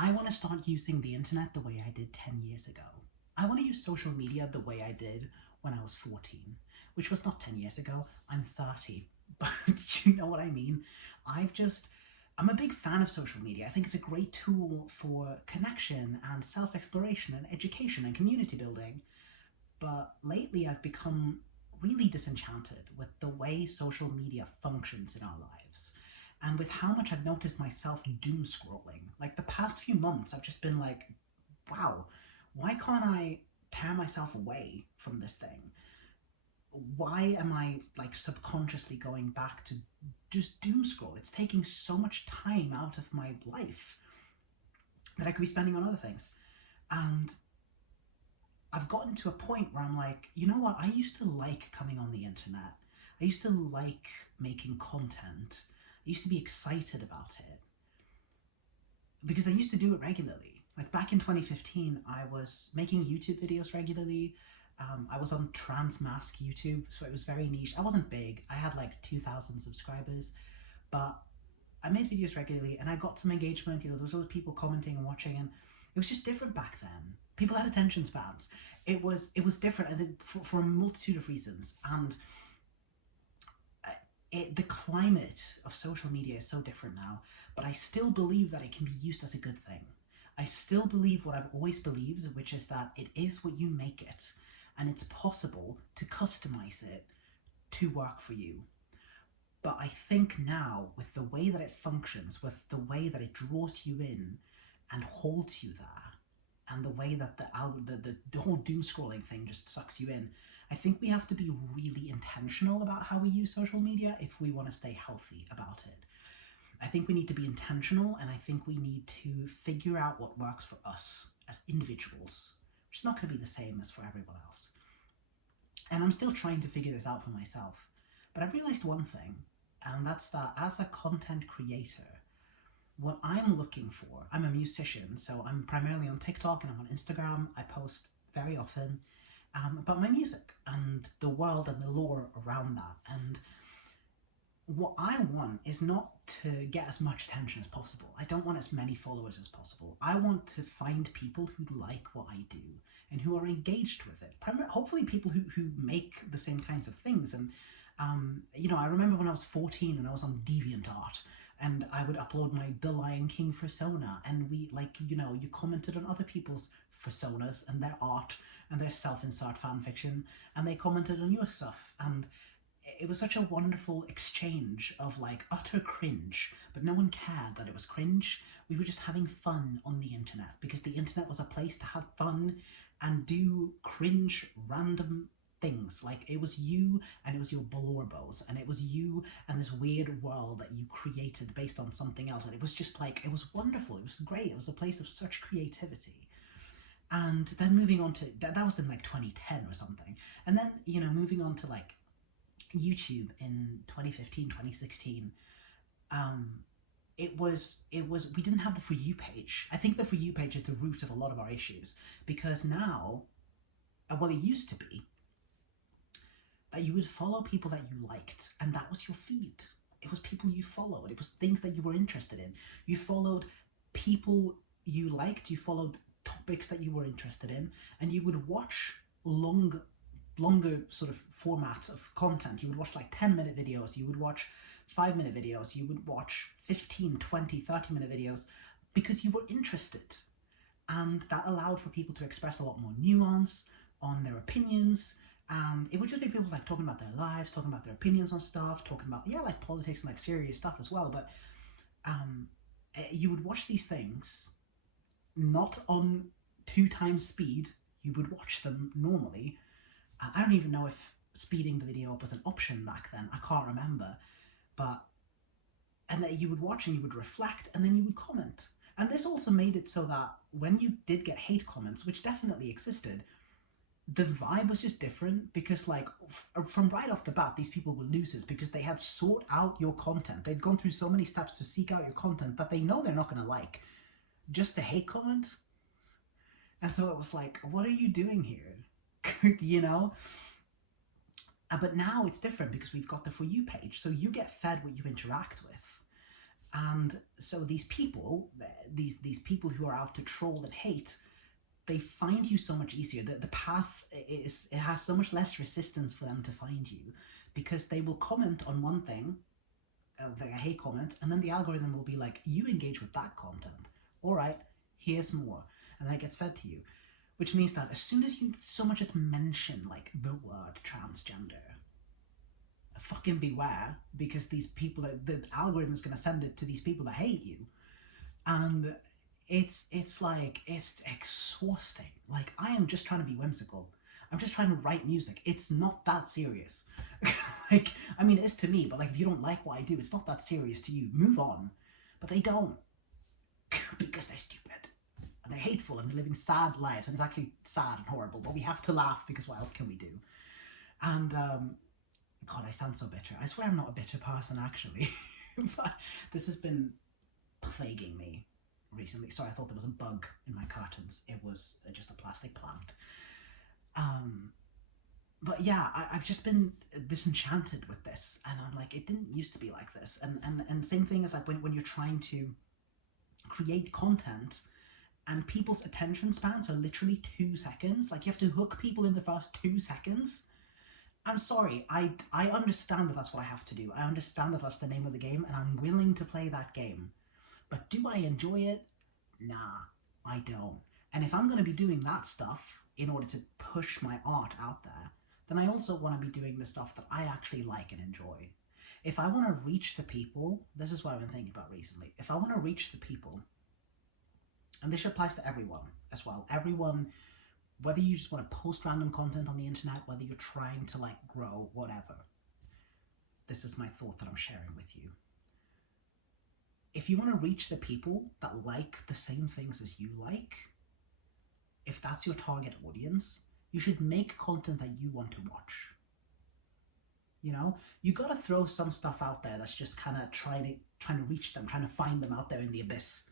I want to start using the internet the way I did 10 years ago. I want to use social media the way I did when I was 14, which was not 10 years ago. I'm 30. But you know what I mean? I've just, I'm a big fan of social media. I think it's a great tool for connection and self exploration and education and community building. But lately I've become really disenchanted with the way social media functions in our lives and with how much I've noticed myself doom scrolling. Like the past few months, I've just been like, wow, why can't I tear myself away from this thing? Why am I like subconsciously going back to just doom scroll? It's taking so much time out of my life that I could be spending on other things. And I've gotten to a point where I'm like, you know what? I used to like coming on the internet. I used to like making content. I used to be excited about it because I used to do it regularly. Like back in 2015, I was making YouTube videos regularly. I was on Transmask YouTube, so it was very niche. I wasn't big. I had like 2,000 subscribers, but I made videos regularly and I got some engagement. You know, there was always people commenting and watching, and it was just different back then. People had attention spans. It was different, I think, for a multitude of reasons. And the climate of social media is so different now, but I still believe that it can be used as a good thing. I still believe what I've always believed, which is that it is what you make it, and it's possible to customize it to work for you. But I think now, with the way that it functions, with the way that it draws you in and holds you there, and the way that the whole doom scrolling thing just sucks you in, I think we have to be really intentional about how we use social media if we want to stay healthy about it. I think we need to be intentional, and I think we need to figure out what works for us as individuals, which is not going to be the same as for everyone else. And I'm still trying to figure this out for myself. But I've realized one thing, and that's that as a content creator, what I'm looking for, I'm a musician, so I'm primarily on TikTok and I'm on Instagram. I post very often about my music and the world and the lore around that. And what I want is not to get as much attention as possible. I don't want as many followers as possible. I want to find people who like what I do and who are engaged with it. Hopefully people who make the same kinds of things. And you know, I remember when I was 14 and I was on DeviantArt and I would upload my The Lion King persona, and we, like, you know, you commented on other people's personas and their art and their self-insert fan fiction, and they commented on your stuff, and it was such a wonderful exchange of like utter cringe, but no one cared that it was cringe. We were just having fun on the internet because the internet was a place to have fun and do cringe random things. Like it was you and it was your Bolorbos and it was you and this weird world that you created based on something else, and it was just like, it was wonderful, it was great, it was a place of such creativity. And then moving on to that was in like 2010 or something, and then, you know, moving on to like YouTube in 2015, 2016, it was we didn't have the For You page. I think the For You page is the root of a lot of our issues, because now, well, it used to be that you would follow people that you liked, and that was your feed. It was people you followed. It was things that you were interested in. You followed people you liked. You followed topics that you were interested in, and you would watch longer sort of formats of content. You would watch like 10-minute videos, you would watch 5-minute videos, you would watch 15, 20, 30-minute videos because you were interested. And that allowed for people to express a lot more nuance on their opinions. And it would just be people like talking about their lives, talking about their opinions on stuff, talking about, yeah, like politics and like serious stuff as well. But you would watch these things not on 2 times speed. You would watch them normally. I don't even know if speeding the video up was an option back then. I can't remember. But, and then you would watch and you would reflect and then you would comment. And this also made it so that when you did get hate comments, which definitely existed, the vibe was just different, because like from right off the bat, these people were losers because they had sought out your content. They'd gone through so many steps to seek out your content that they know they're not going to like. Just a hate comment. And so it was like, what are you doing here? You know? But now it's different because we've got the For You page. So you get fed what you interact with. And so these people, these people who are out to troll and hate, they find you so much easier. The path is, it has so much less resistance for them to find you, because they will comment on one thing, like a hate comment, and then the algorithm will be like, you engage with that content. All right, here's more, and that gets fed to you. Which means that as soon as you so much as mention like the word transgender, fucking beware, because these people, the algorithm is going to send it to these people that hate you, and it's like, it's exhausting. Like, I am just trying to be whimsical. I'm just trying to write music. It's not that serious. Like, I mean, it is to me, but like, if you don't like what I do, it's not that serious to you. Move on. But they don't, because they're stupid and they're hateful and they're living sad lives, and it's actually sad and horrible. But we have to laugh, because what else can we do? And God, I sound so bitter. I swear I'm not a bitter person, actually. But this has been plaguing me recently. Sorry, I thought there was a bug in my curtains. It was just a plastic plant. But yeah, I've just been disenchanted with this, and I'm like, it didn't used to be like this. And same thing is like when you're trying to create content, and people's attention spans are literally 2 seconds. Like, you have to hook people in the first 2 seconds. I'm sorry, I understand that that's what I have to do. I understand that that's the name of the game, and I'm willing to play that game. But do I enjoy it? Nah, I don't. And if I'm going to be doing that stuff in order to push my art out there, then I also want to be doing the stuff that I actually like and enjoy. If I want to reach the people, this is what I've been thinking about recently. If I want to reach the people, and this applies to everyone as well, everyone, whether you just want to post random content on the internet, whether you're trying to like grow, whatever, this is my thought that I'm sharing with you. If you want to reach the people that like the same things as you like, if that's your target audience, you should make content that you want to watch. You know, you gotta throw some stuff out there that's just kind of trying to reach them, trying to find them out there in the abyss.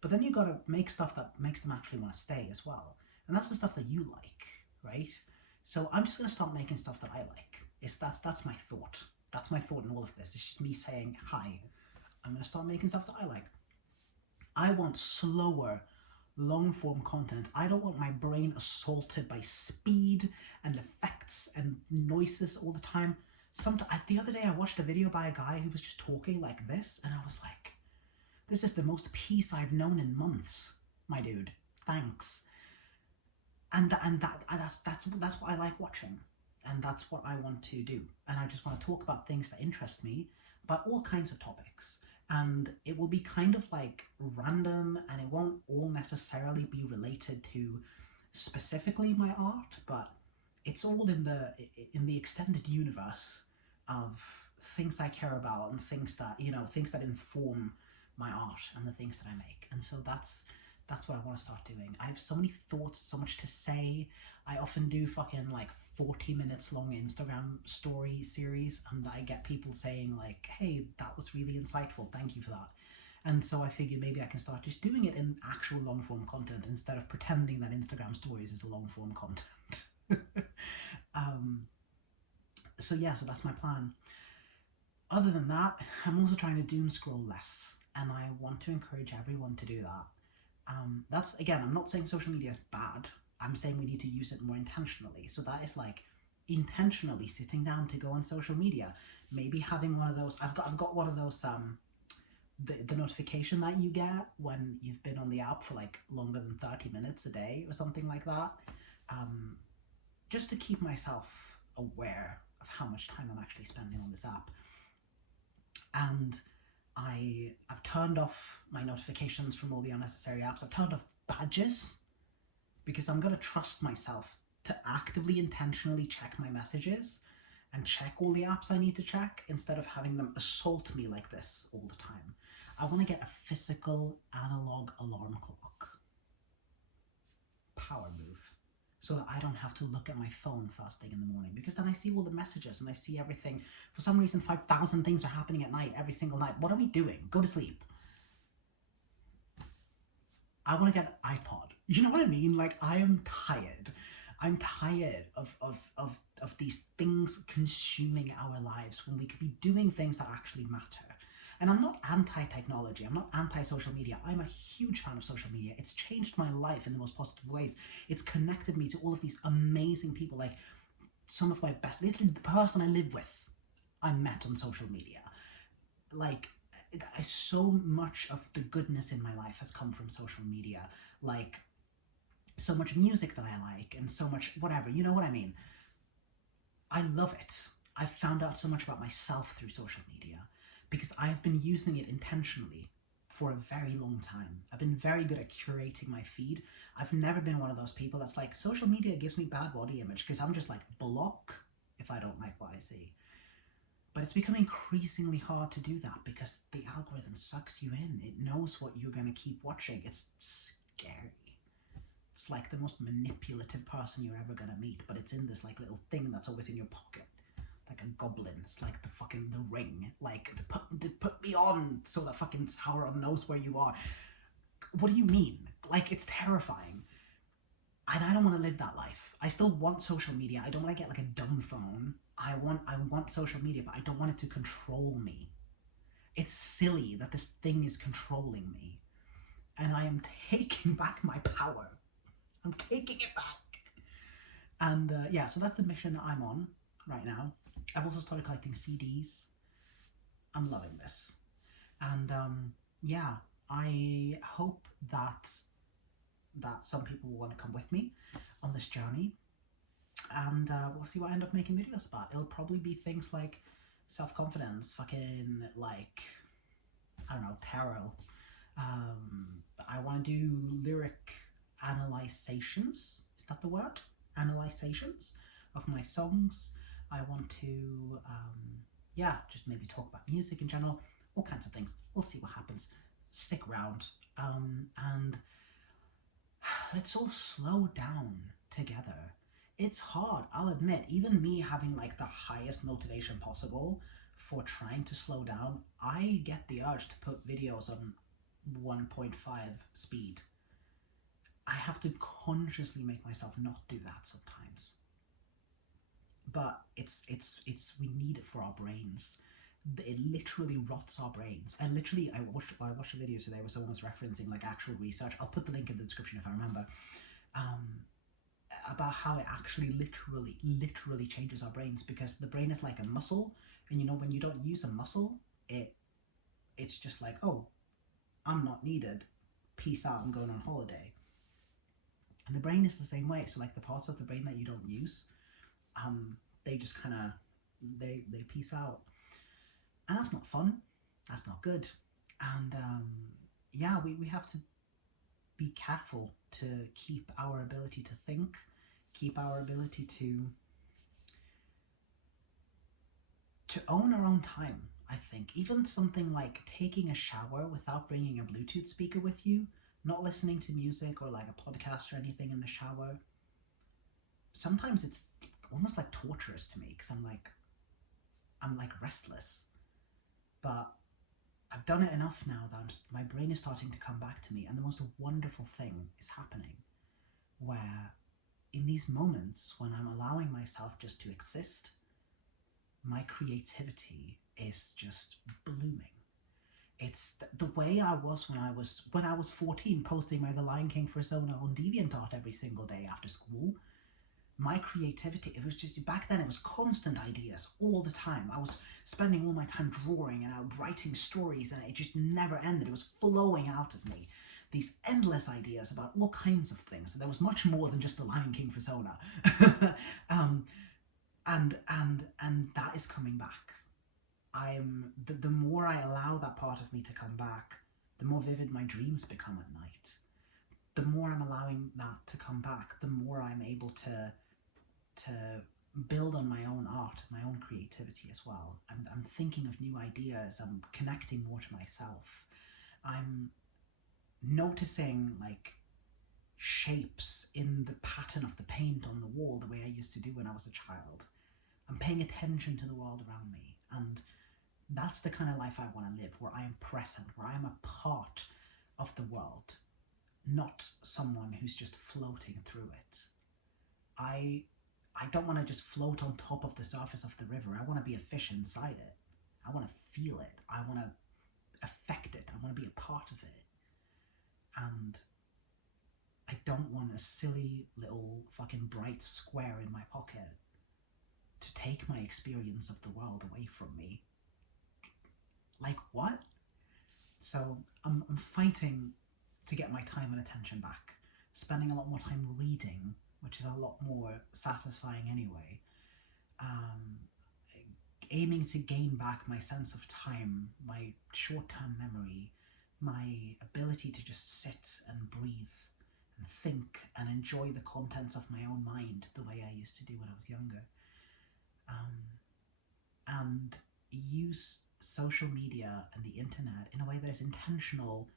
But then you gotta make stuff that makes them actually want to stay as well. And that's the stuff that you like, right? So I'm just gonna start making stuff that I like. That's my thought. That's my thought in all of this. It's just me saying, hi, I'm gonna start making stuff that I like. I want slower, long-form content. I don't want my brain assaulted by speed and effects and noises all the time. The other day I watched a video by a guy who was just talking like this, and I was like, this is the most peace I've known in months, my dude. Thanks. And that's what I like watching, and that's what I want to do. And I just want to talk about things that interest me, about all kinds of topics. And it will be kind of like random, and it won't all necessarily be related to specifically my art, but it's all in the extended universe of things I care about, and things that, you know, things that inform my art and the things that I make. And so that's what I want to start doing. I have so many thoughts, so much to say. I often do fucking like 40 minutes long Instagram story series, and I get people saying like, hey, that was really insightful, thank you for that. And so I figured maybe I can start just doing it in actual long form content, instead of pretending that Instagram stories is a long form content. So yeah, so that's my plan. Other than that, I'm also trying to doom scroll less, and I want to encourage everyone to do that. That's, again, I'm not saying social media is bad. I'm saying we need to use it more intentionally. So that is like intentionally sitting down to go on social media, maybe having one of those. I've got one of those the notification that you get when you've been on the app for like longer than 30 minutes a day or something like that, just to keep myself aware of how much time I'm actually spending on this app. And I've turned off my notifications from all the unnecessary apps. I've turned off badges, because I'm going to trust myself to actively, intentionally check my messages and check all the apps I need to check, instead of having them assault me like this all the time. I want to get a physical analog alarm clock. Power move. So that I don't have to look at my phone first thing in the morning, because then I see all the messages and I see everything. For some reason, 5,000 things are happening at night, every single night. What are we doing? Go to sleep. I want to get an iPod. You know what I mean? Like, I am tired. I'm tired of these things consuming our lives, when we could be doing things that actually matter. And I'm not anti-technology, I'm not anti-social media. I'm a huge fan of social media. It's changed my life in the most positive ways. It's connected me to all of these amazing people, like some of my best, literally the person I live with, I met on social media. Like, so much of the goodness in my life has come from social media. Like, so much music that I like, and so much whatever, you know what I mean? I love it. I've found out so much about myself through social media because I've been using it intentionally for a very long time. I've been very good at curating my feed. I've never been one of those people that's like, social media gives me bad body image, because I'm just like, block if I don't like what I see. But it's become increasingly hard to do that because the algorithm sucks you in. It knows what you're going to keep watching. It's scary. It's like the most manipulative person you're ever going to meet, but it's in this like little thing that's always in your pocket. Like a goblin. It's like the ring. Like, to put me on so that fucking Sauron knows where you are. What do you mean? Like, it's terrifying. And I don't want to live that life. I still want social media. I don't want to get like a dumb phone. I want social media, but I don't want it to control me. It's silly that this thing is controlling me. And I am taking back my power. I'm taking it back. And yeah, so that's the mission that I'm on right now. I've also started collecting CDs. I'm loving this. And yeah, I hope that some people will want to come with me on this journey. And we'll see what I end up making videos about. It'll probably be things like self-confidence, fucking like, I don't know, tarot. I want to do lyric analyzations. Is that the word? Analyzations of my songs. I want to, yeah, just maybe talk about music in general, all kinds of things. We'll see what happens. Stick around, and let's all slow down together. It's hard, I'll admit. Even me having like the highest motivation possible for trying to slow down, I get the urge to put videos on 1.5 speed. I have to consciously make myself not do that sometimes. But it's we need it for our brains. It literally rots our brains. And literally, I watched a video today where someone was referencing like actual research. I'll put the link in the description if I remember. About how it actually literally changes our brains, because the brain is like a muscle, and you know, when you don't use a muscle, it's just like, oh, I'm not needed, peace out, I'm going on holiday. And the brain is the same way. So like the parts of the brain that you don't use, they just kind of they peace out, and that's not fun, that's not good. And yeah, we have to be careful to keep our ability to think, keep our ability to own our own time. I think even something like taking a shower without bringing a Bluetooth speaker with you, not listening to music or like a podcast or anything in the shower, sometimes it's almost like torturous to me, because I'm like restless. But I've done it enough now that my brain is starting to come back to me, and the most wonderful thing is happening, where in these moments when I'm allowing myself just to exist, my creativity is just blooming. It's the way I was when I was 14, posting my The Lion King persona on DeviantArt every single day after school. My creativity, it was just, back then it was constant ideas all the time. I was spending all my time drawing and out writing stories, and it just never ended. It was flowing out of me, these endless ideas about all kinds of things. And there was much more than just the Lion King persona. And that is coming back. The more I allow that part of me to come back, the more vivid my dreams become at night. The more I'm allowing that to come back, the more I'm able to build on my own art, my own creativity as well. I'm thinking of new ideas. I'm connecting more to myself. I'm noticing like shapes in the pattern of the paint on the wall the way I used to do when I was a child. I'm paying attention to the world around me, and that's the kind of life I want to live, where I am present, where I am a part of the world, not someone who's just floating through it. I don't want to just float on top of the surface of the river. I want to be a fish inside it. I want to feel it. I want to affect it. I want to be a part of it. And I don't want a silly little fucking bright square in my pocket to take my experience of the world away from me. Like, what? So I'm fighting to get my time and attention back, spending a lot more time reading, which is a lot more satisfying anyway. Aiming to gain back my sense of time, my short-term memory, my ability to just sit and breathe and think and enjoy the contents of my own mind the way I used to do when I was younger. And use social media and the internet in a way that is intentional,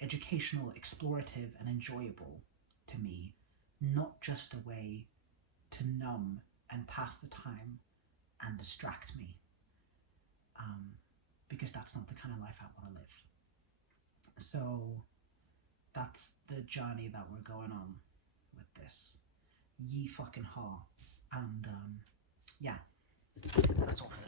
educational, explorative, and enjoyable to me, not just a way to numb and pass the time and distract me, because that's not the kind of life I want to live. So that's the journey that we're going on with this. Ye fucking ha. And yeah, that's all for this.